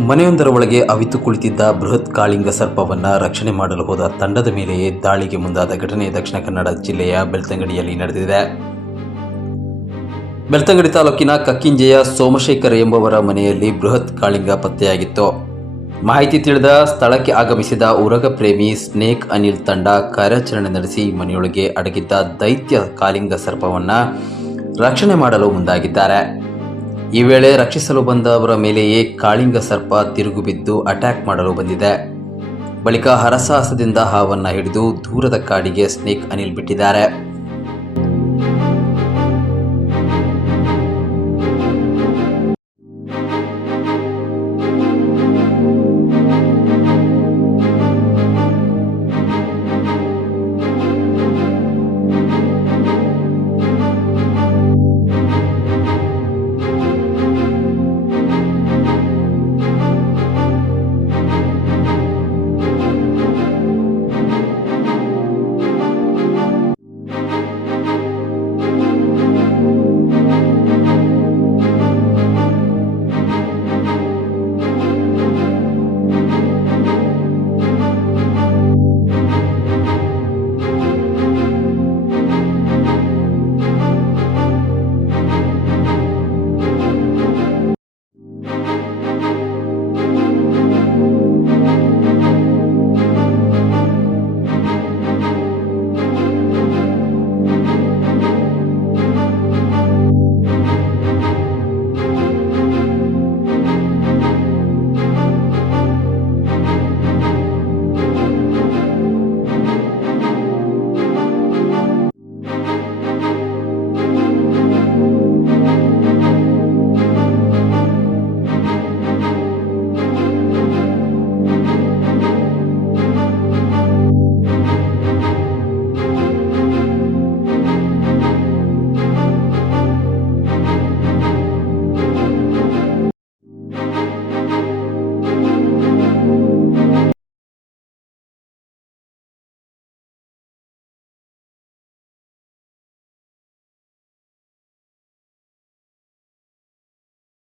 ಮನೆಯೊಂದರ ಒಳಗೆ ಅವಿತು ಕುಳಿತಿದ್ದ ಬೃಹತ್ ಕಾಳಿಂಗ ಸರ್ಪವನ್ನು ರಕ್ಷಣೆ ಮಾಡಲು ಹೋದ ತಂಡದ ಮೇಲೆಯೇ ದಾಳಿಗೆ ಮುಂದಾದ ಘಟನೆ ದಕ್ಷಿಣ ಕನ್ನಡ ಜಿಲ್ಲೆಯ ಬೆಳ್ತಂಗಡಿಯಲ್ಲಿ ನಡೆದಿದೆ. ಬೆಳ್ತಂಗಡಿ ತಾಲೂಕಿನ ಕಕ್ಕಿಂಜೆಯ ಸೋಮಶೇಖರ್ ಎಂಬುವರ ಮನೆಯಲ್ಲಿ ಬೃಹತ್ ಕಾಳಿಂಗ ಪತ್ತೆಯಾಗಿತ್ತು. ಮಾಹಿತಿ ತಿಳಿದ ಸ್ಥಳಕ್ಕೆ ಆಗಮಿಸಿದ ಉರಗ ಪ್ರೇಮಿ ಸ್ನೇಕ್ ಅನಿಲ್ ತಂಡ ಕಾರ್ಯಾಚರಣೆ ನಡೆಸಿ ಮನೆಯೊಳಗೆ ಅಡಗಿದ್ದ ದೈತ್ಯ ಕಾಳಿಂಗ ಸರ್ಪವನ್ನು ರಕ್ಷಣೆ ಮಾಡಲು ಮುಂದಾಗಿದ್ದಾರೆ. ಈ ವೇಳೆ ರಕ್ಷಿಸಲು ಬಂದವರ ಮೇಲೆಯೇ ಕಾಳಿಂಗ ಸರ್ಪ ತಿರುಗು ಬಿದ್ದು ಅಟ್ಯಾಕ್ ಮಾಡಲು ಬಂದಿದೆ. ಬಳಿಕ ಹರಸಾಹಸದಿಂದ ಹಾವನ್ನು ಹಿಡಿದು ದೂರದ ಕಾಡಿಗೆ ಸ್ನೇಕ್ ಅನಿಲ್ ಬಿಟ್ಟಿದ್ದಾರೆ.